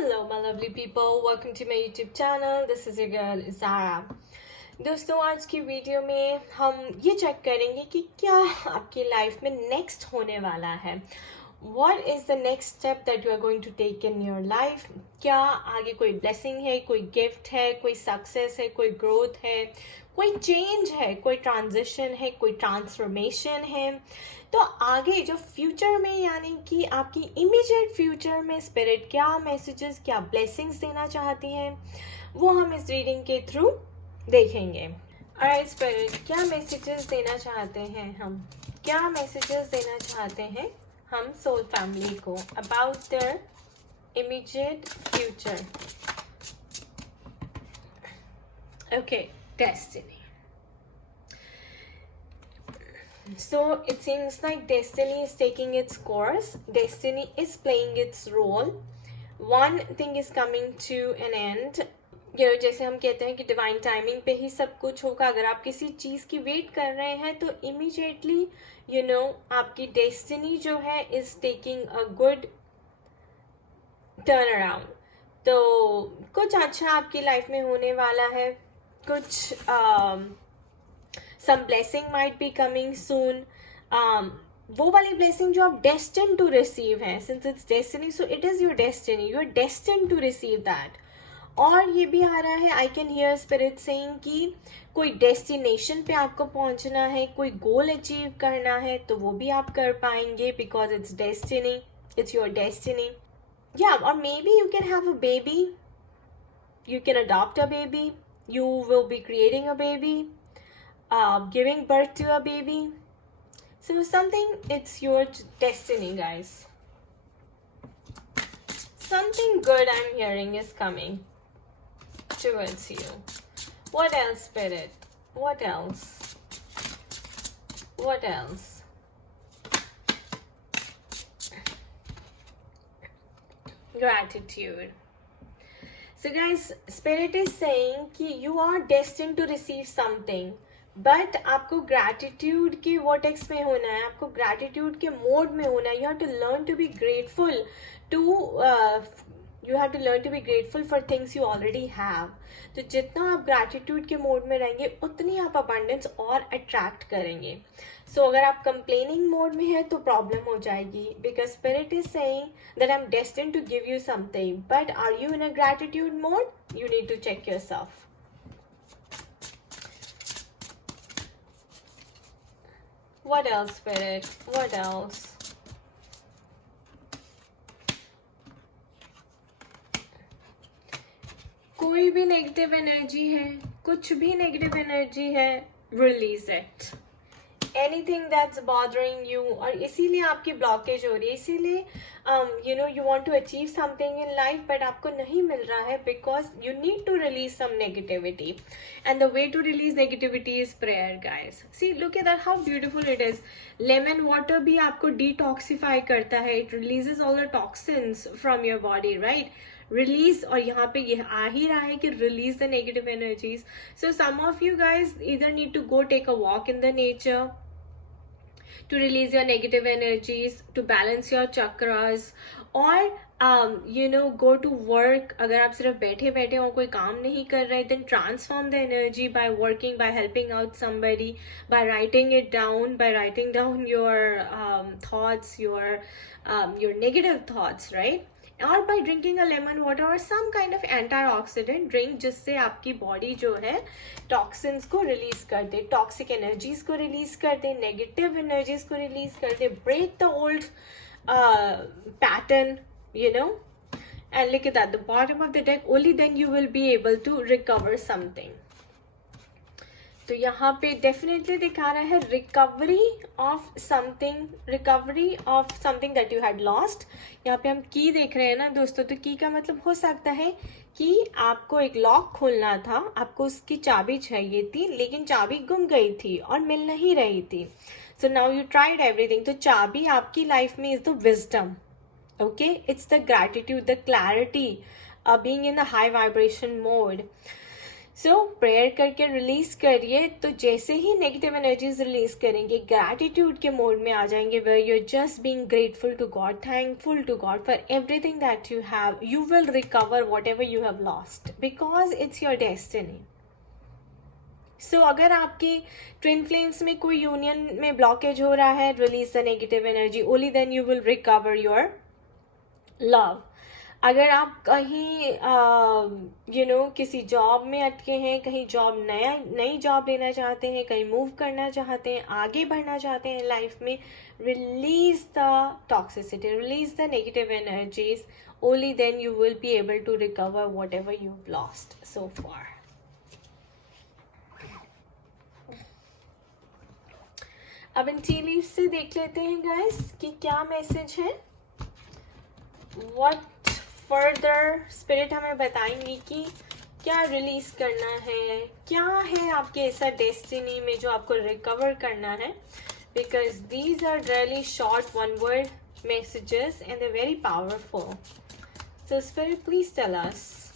Hello my lovely people, welcome to my YouTube channel. This is your girl Zara. दोस्तों आज की वीडियो में हम ये चेक करेंगे कि क्या आपकी लाइफ में नेक्स्ट होने वाला है. What is the next step that you are going to take in your life? क्या आगे कोई ब्लेसिंग है, कोई गिफ्ट है, कोई सक्सेस है, कोई ग्रोथ है, कोई चेंज है, कोई ट्रांजिशन है, कोई ट्रांसफॉर्मेशन है. तो आगे जो फ्यूचर में यानी कि आपकी इमीडिएट फ्यूचर में स्पिरिट क्या मैसेजेस, क्या ब्लेसिंग्स देना चाहती हैं, वो हम इस रीडिंग के थ्रू देखेंगे. ऑलराइट स्पिरिट, क्या मैसेजेस देना चाहते हैं हम, क्या मैसेजेस देना चाहते हैं हम सोल फैमिली को about their immediate future. Okay, destiny. So it seems like destiny is taking its course. Destiny is playing its role. One thing is coming to an end. जैसे हम कहते हैं कि डिवाइन टाइमिंग पे ही सब कुछ होगा. अगर आप किसी चीज़ की वेट कर रहे हैं तो इमीडिएटली आपकी डेस्टिनी जो है is taking a good turn around. तो कुछ अच्छा आपकी लाइफ में होने वाला है. कुछ some blessing might be coming soon. वो वाली blessing जो आप destined to receive है, since it's destiny, so it is your destiny. You are destined to receive that. और ये भी आ रहा है, I can hear spirit saying कि कोई destination पे आपको पहुंचना है, कोई goal achieve करना है, तो वो भी आप कर पाएंगे because it's destiny. It's your destiny. Yeah, or maybe you can have a baby. You can adopt a baby. You will be creating a baby. Giving birth to a baby. So something, it's your destiny, guys. Something good I'm hearing is coming towards you. What else, spirit? What else? What else? Gratitude. So guys, spirit is saying कि you are destined to receive something. But आपको ग्रैटिट्यूड के वर्टेक्स में होना है, आपको ग्रैटिट्यूड के mode में होना है. You have to learn to be grateful for things you already have. तो जितना आप ग्रैटिट्यूड के मोड में रहेंगे उतनी आप अबंडेंस और अट्रैक्ट करेंगे. सो अगर आप कंप्लेनिंग मोड में है तो प्रॉब्लम हो जाएगी, because spirit is saying that I am destined to give you something, but are you in a gratitude mode? You need to check yourself. What else, spirit? What else? कोई भी negative energy है, कुछ भी negative energy है, release it. Anything that's bothering you, और इसीलिए आपकी ब्लॉकेज हो रही है, इसीलिए you want to achieve something in life but आपको नहीं मिल रहा है because you need to release some negativity, and the way to release negativity is prayer, guys. See, look at that, how beautiful it is. Lemon water भी आपको detoxify करता है. It releases all the toxins from your body, right? Release, और यहाँ पे ये आ ही रहा है कि release the negative energies. So some of you guys either need to go take a walk in the nature to release your negative energies, to balance your chakras, or go to work. अगर आप सिर्फ बैठे बैठे हो, कोई काम नहीं कर रहे, then transform the energy by working, by helping out somebody, by writing it down, by writing down your thoughts, your negative thoughts, right? और by drinking a lemon water or some kind of antioxidant drink, जिससे आपकी बॉडी जो है टॉक्सिन्स को release कर दे, toxic energies को release कर दे, नेगेटिव एनर्जीज को रिलीज कर दे, break the old pattern, and look at that, the bottom of the deck, only then you will be able to recover something. तो यहाँ पे डेफिनेटली दिखा रहा है recovery of something that you had lost. यहाँ पे हम की देख रहे हैं ना दोस्तों, तो की का मतलब हो सकता है कि आपको एक लॉक खोलना था, आपको उसकी चाबी चाहिए थी, लेकिन चाबी गुम गई थी और मिल नहीं रही थी. So now you tried everything. तो चाबी आपकी लाइफ में is the wisdom. Okay, it's the gratitude, the clarity, being in the high vibration mode. So prayer करके रिलीज करिए, तो जैसे ही नेगेटिव एनर्जीज रिलीज करेंगे ग्रैटिट्यूड के मोड में आ जाएंगे, where you just being grateful to God, thankful to God for everything that you have. You will recover whatever you have lost because it's your destiny. So अगर आपकी twin flames में कोई यूनियन में ब्लॉकेज हो रहा है, release the negative energy, only then you will recover your love. अगर आप कहीं किसी जॉब में अटके हैं, कहीं जॉब नई जॉब लेना चाहते हैं, कहीं मूव करना चाहते हैं, आगे बढ़ना चाहते हैं लाइफ में, release the toxicity, release the negative energies, only then you will be able to recover whatever you lost so far. अब इन टी लीव्स से देख लेते हैं गाइस कि क्या मैसेज है, व्हाट फर्दर स्पिरिट हमें बताएंगी कि क्या रिलीज करना है, क्या है आपके ऐसा डेस्टिनी में जो आपको रिकवर करना है. Because these are really short one word messages and they very powerful. So spirit please tell us.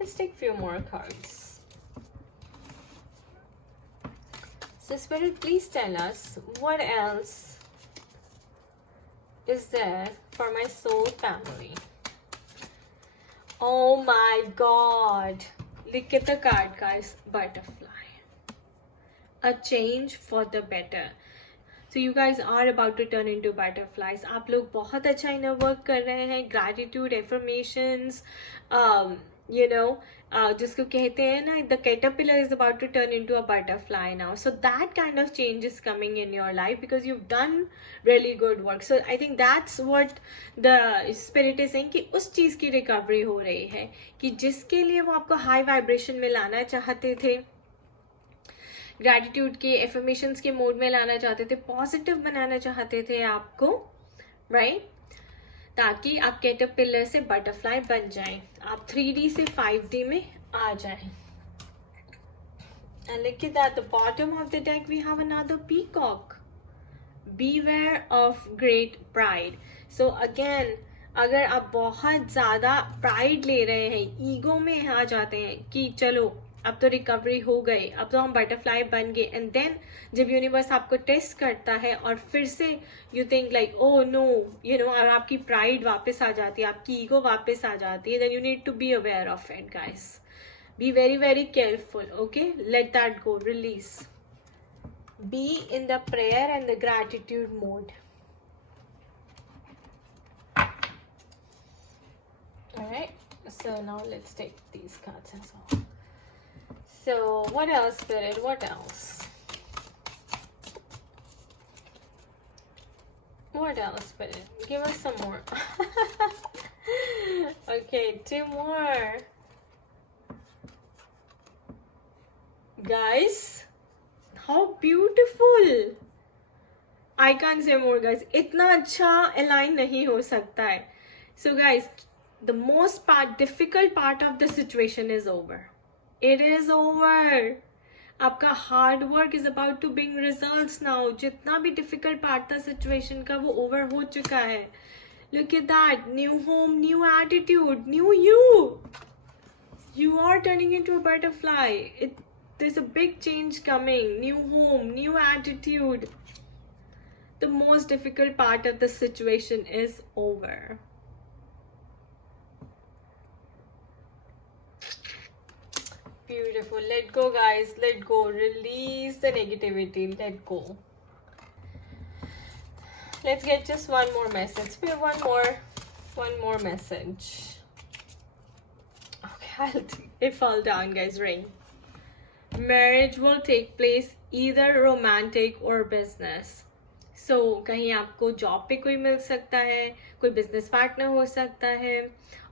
Let's take few more cards. So Spirit, please tell us what else is there for my soul family. Oh my God! Look at the card, guys. Butterfly. A change for the better. So you guys are about to turn into butterflies. आप लोग बहुत अच्छा inner work कर रहे हैं. Gratitude, affirmations, जिसको कहते हैं ना, the caterpillar is about to turn into a butterfly now. So that kind of change is coming in your life because you've done really good work. So I think that's what the spirit is saying, कि उस चीज़ की रिकवरी हो रही है कि जिसके लिए वो आपको हाई वाइब्रेशन में लाना चाहते थे, ग्रैटिट्यूड के एफर्मेशंस के मोड में लाना चाहते थे, पॉजिटिव बनाना चाहते थे आपको, राइट? ताकि आप कैटरपिलर से बटरफ्लाई बन जाएं, आप 3D से 5D में आ जाएं. And look at that, the bottom of the deck we have another peacock. Beware of great pride. So again, अगर आप बहुत ज़्यादा प्राइड ले रहे हैं, ईगो में आ जाते हैं कि चलो अब तो रिकवरी हो गई, अब तो हम बटरफ्लाई बन गए, एंड देन जब यूनिवर्स आपको टेस्ट करता है और फिर से you think like oh no, और आपकी प्राइड वापस आ जाती है, आपकी ईगो वापस आ जाती है, then you need to be aware of it guys. Be very very careful. Okay, let that go, release, be in the prayer and the gratitude mode. Alright, so now let's take these cards as well. So what else, Spirit? What else? What else, Spirit? Give us some more. Okay, 2 more. Guys, how beautiful! I can't say more, guys. इतना अच्छा align नहीं हो सकता है. So guys, the most difficult part of the situation is over. It is over. आपका hard work is about to bring results now. जितना भी difficult part था सिचुएशन का, वो ओवर हो चुका है. Look at that, new home, new attitude, new you. You are turning into a butterfly. There's a big change coming. New home, new attitude. The most difficult part of the situation is over. Beautiful. Let go, guys. Let go. Release the negativity. Let go. Let's get just one more message. One more message. Okay, it fall down, guys. Ring. Marriage will take place either romantic or business. So कहीं आपको जॉब पे कोई मिल सकता है, कोई business partner हो सकता है,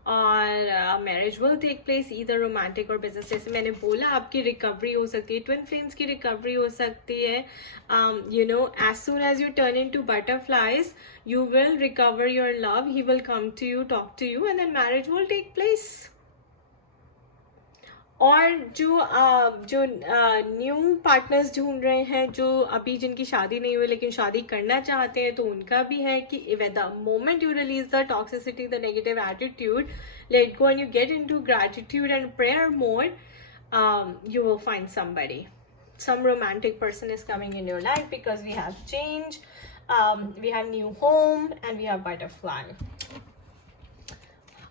और marriage will take place either romantic और बिजनेस. जैसे मैंने बोला, आपकी रिकवरी हो सकती है, ट्विन फ्लेम्स की रिकवरी हो सकती है. As soon as you turn into butterflies, you will recover your love, he will come to you, talk to you, and then marriage will take place. और जो न्यू पार्टनर्स ढूंढ रहे हैं, जो अभी जिनकी शादी नहीं हुई लेकिन शादी करना चाहते हैं, तो उनका भी है कि the moment you release the toxicity, the negative attitude, let go and you get into gratitude and prayer mode, you will find somebody. Some romantic person is coming in your life because we have change, we have new home, and we have butterfly.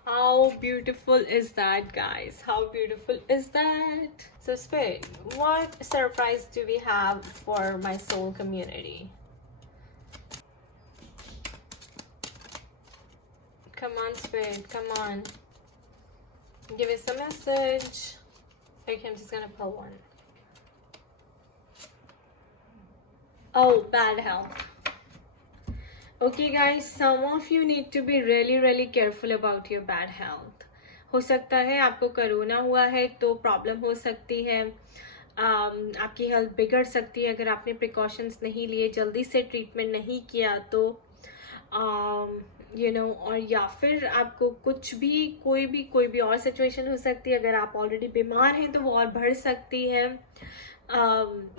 How beautiful is that, guys? How beautiful is that? So Spirit, what surprise do we have for my soul community? Come on, Spirit, come on. Give us a message. Okay, I'm just gonna pull one. Oh, bad health. Okay guys, some of you need to be really careful about your bad health. हो सकता है आपको कोरोना हुआ है तो problem हो सकती है, आपकी हेल्थ बिगड़ सकती है अगर आपने प्रिकॉशंस नहीं लिए, जल्दी से ट्रीटमेंट नहीं किया तो और या फिर आपको कुछ भी कोई भी और सिचुएशन हो सकती है. अगर आप ऑलरेडी बीमार हैं तो वो और बढ़ सकती है,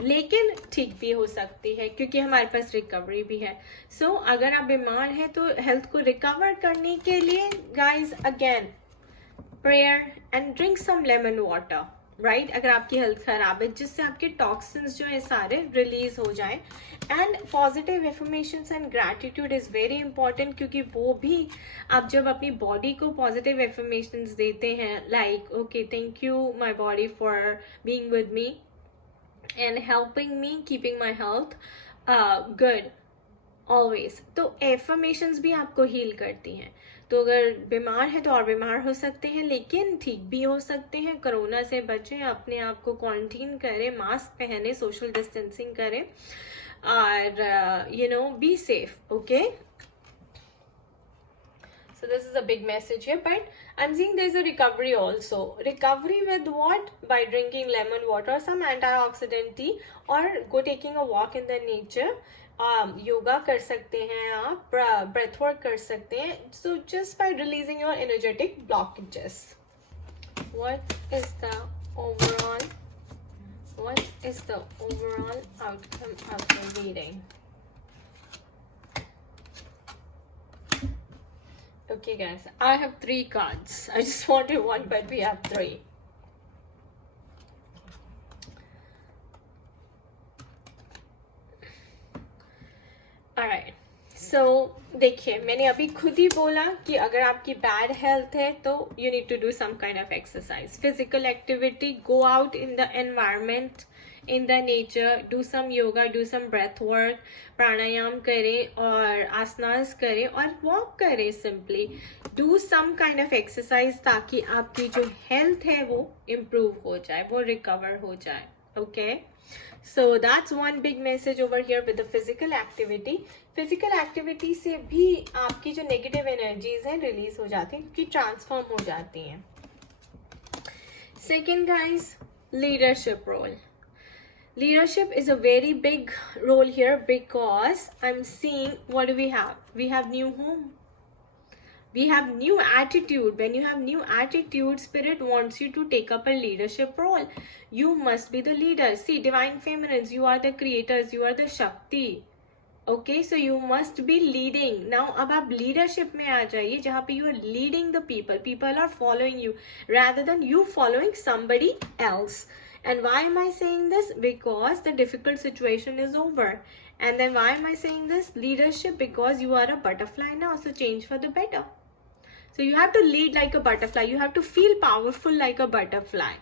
लेकिन ठीक भी हो सकती है क्योंकि हमारे पास रिकवरी भी है. सो अगर आप बीमार हैं तो हेल्थ को रिकवर करने के लिए guys again prayer and drink some lemon water, right. अगर आपकी हेल्थ खराब है जिससे आपके टॉक्सिन्स जो है सारे रिलीज हो जाएं. And positive affirmations and gratitude is very important क्योंकि वो भी आप जब अपनी बॉडी को पॉजिटिव एफर्मेशंस देते हैं like okay thank you my body for being with me and helping me keeping my health good always, तो affirmations भी आपको हील करती हैं. तो अगर बीमार है तो और बीमार हो सकते हैं लेकिन ठीक भी हो सकते हैं. कोरोना से बचें, अपने आप को क्वारंटीन करें, मास्क पहने, सोशल डिस्टेंसिंग करें और be safe. Okay, so this is a big message here, but I'm seeing there's a recovery also. Recovery with what? By drinking lemon water, some antioxidant tea, or go taking a walk in the nature. Yoga कर सकते हैं आप, breath work कर सकते हैं. So just by releasing your energetic blockages. What is the overall outcome of the reading? Okay guys, I have 3 cards. I just wanted 1 but we have 3. Alright, so देखिए मैंने अभी खुद ही बोला कि अगर आपकी बैड हेल्थ है तो you need to do some kind of exercise, physical activity, go out in the environment, in the nature, do some yoga, do some breath work, प्राणायाम करें और आसनास करें और वॉक करें. Simply do some kind of exercise ताकि आपकी जो हेल्थ है वो इम्प्रूव हो जाए, वो रिकवर हो जाए. Okay, so that's one big message over here with the physical activity. Physical activity से भी आपकी जो नेगेटिव एनर्जीज हैं रिलीज हो जाती हैं क्योंकि ट्रांसफॉर्म हो जाती हैं. Second guys, leadership role. Leadership is a very big role here because I'm seeing what do we have? We have new home. We have new attitude. When you have new attitude, Spirit wants you to take up a leadership role. You must be the leader. See, divine feminines, you are the creators, you are the Shakti. Okay, so you must be leading. Now, अब आप leadership में आ जाइए जहाँ पे you are leading the people. People are following you rather than you following somebody else. And why am I saying this? Because the difficult situation is over. And then why am I saying this? Leadership, because you are a butterfly now, so change for the better. So you have to lead like a butterfly. You have to feel powerful like a butterfly.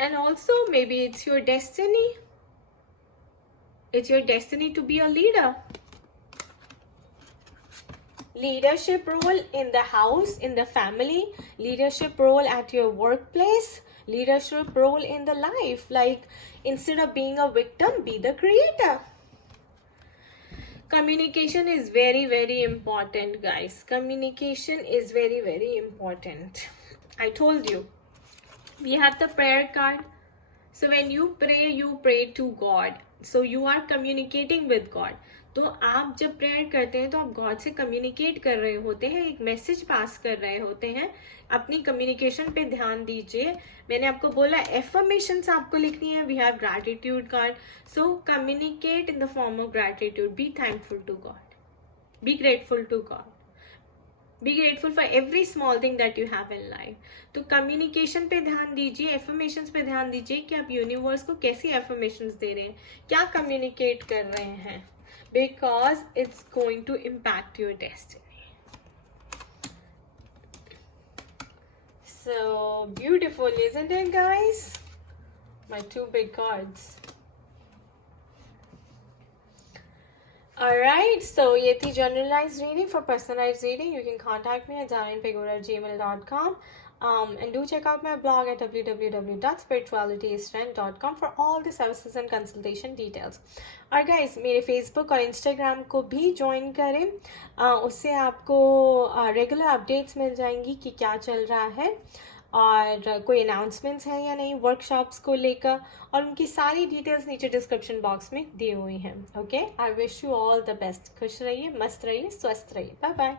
And also maybe it's your destiny. It's your destiny to be a leader. Leadership role in the house, in the family, leadership role at your workplace, leadership role in the life. Like instead of being a victim, be the creator. Communication is very important, guys. Communication is very important. I told you, we have the prayer card. So when you pray to God. So you are communicating with God. तो आप जब प्रेयर करते हैं तो आप गॉड से कम्युनिकेट कर रहे होते हैं, एक मैसेज पास कर रहे होते हैं. अपनी कम्युनिकेशन पे ध्यान दीजिए. मैंने आपको बोला एफर्मेशंस आपको लिखनी है. We have gratitude card. So communicate in the form of gratitude. Be thankful to God, be grateful to God. Be grateful for every small thing that you have in life. तो कम्युनिकेशन पे ध्यान दीजिए, एफर्मेशंस पे ध्यान दीजिए कि आप यूनिवर्स को कैसी एफर्मेशंस दे रहे हैं, क्या कम्युनिकेट कर रहे हैं, because it's going to impact your destiny. So beautiful, isn't it, guys? My two big cards. Alright, so ये थी generalized reading. For personalized reading, you can contact me at zarinpegura@gmail.com. And do check out my blog at www.spiritualitystrength.com for all the services and consultation details. और guys, मेरे Facebook और Instagram को भी join करें. उससे आपको regular updates मिल जाएंगी कि क्या चल रहा है और कोई अनाउंसमेंट्स हैं या नहीं वर्कशॉप्स को लेकर, और उनकी सारी डिटेल्स नीचे डिस्क्रिप्शन बॉक्स में दी हुई हैं. Okay, I wish you all the best. खुश रहिए, मस्त रहिए, स्वस्थ रहिए. Bye bye.